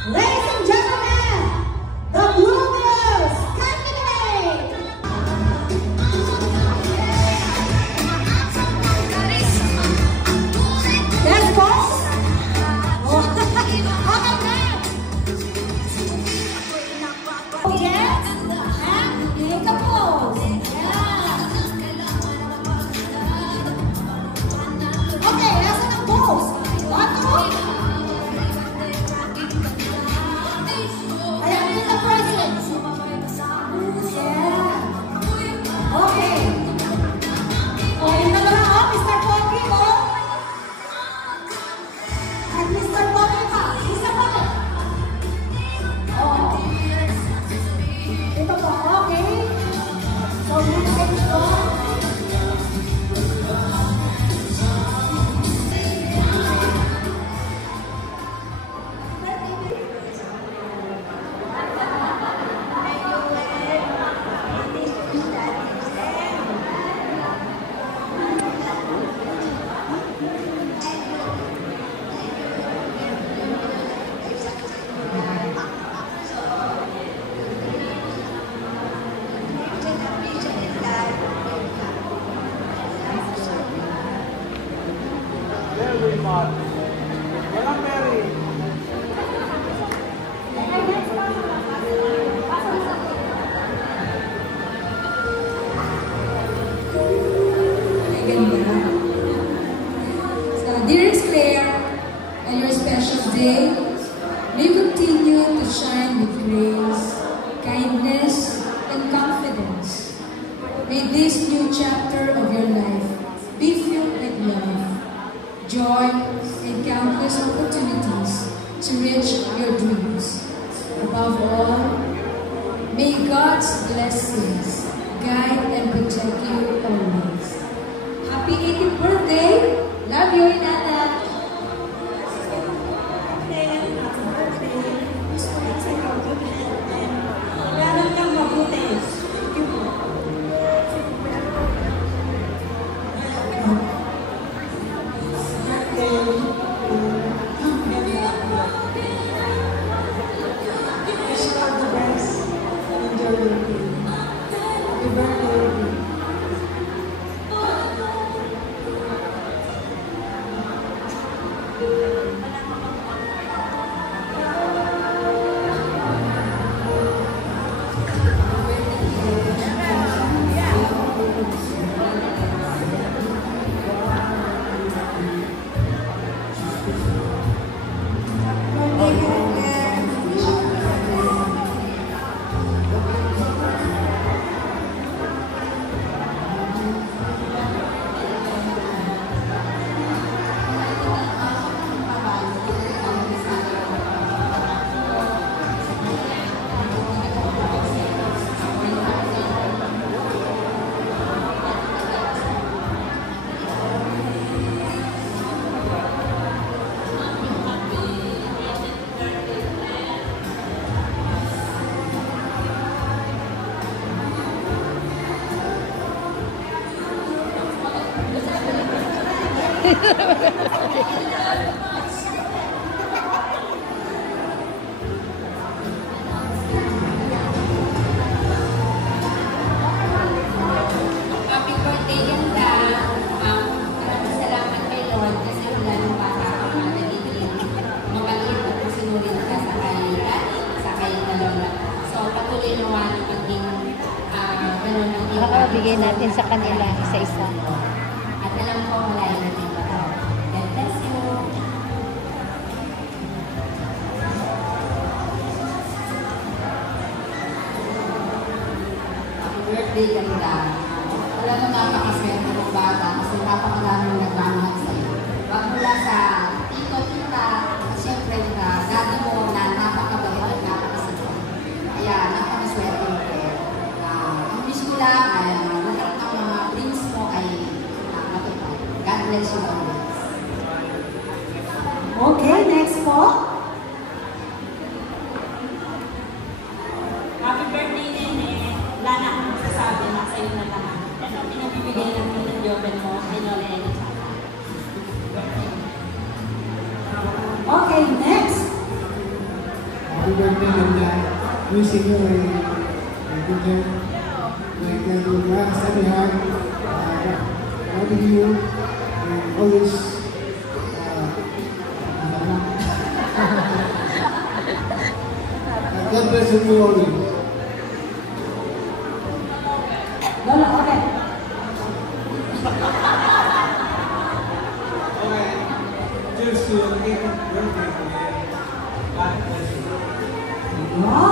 Ladies and gentlemen, the Bluegrass candidate! Yes, boss? Oh, yes, and make a pose. Yeah. Okay, nasa ng pose. One, two. Ayan, with the presence. Yeah. Okay. Oh, yun na lang, oh, Mr. Pogi, oh. At Mr. Pogi pa. Mr. Pogi. Oh. Ito po, okay. So, next po. Walang Mary. So, dearest Claire, on your special day, may you continue to shine with grace, kindness, and confidence. May this new chapter of your life be filled with love, joy, and countless opportunities to reach your dreams. Above all, may God's blessings guide and protect you always. Happy 80th birthday! Love you, Inana! Happy birthday, ganda. Maraming salamat kay Lord kasi wala nang bata ka pa nagiging mabaliit at sinulit ka sa kay na lola. So, patuloy nawa na maging ganun ang iba. Bigay natin sa kanila isa-isa. At alam ko, malayo natin ba? God bless you. Happy birthday, ganda. Wala nang napakaswerte ng bata kasi napakaraming nagmamahal sa'yo. Wag mula sa tito, tita, at syempre daddy mo na napakabait at napakasipag. Kaya napakaswerte mo kayo. Ang wish ko lang ay lahat ng mga dreams mo ay matupad. God bless you always. Okay, next po. Happy birthday, Nene. Wala na akong sasabi na sa'yo na lahat. Ito, pinabibigay ng Joven mo kay Lola Ellie Chata. happy birthday, Linda. Wishing you a good health. Like God, steady heart. Loving you. And always. God bless you always. Lola, okay. Okay. Cheers to your 8th birthday today. God bless you. Wow!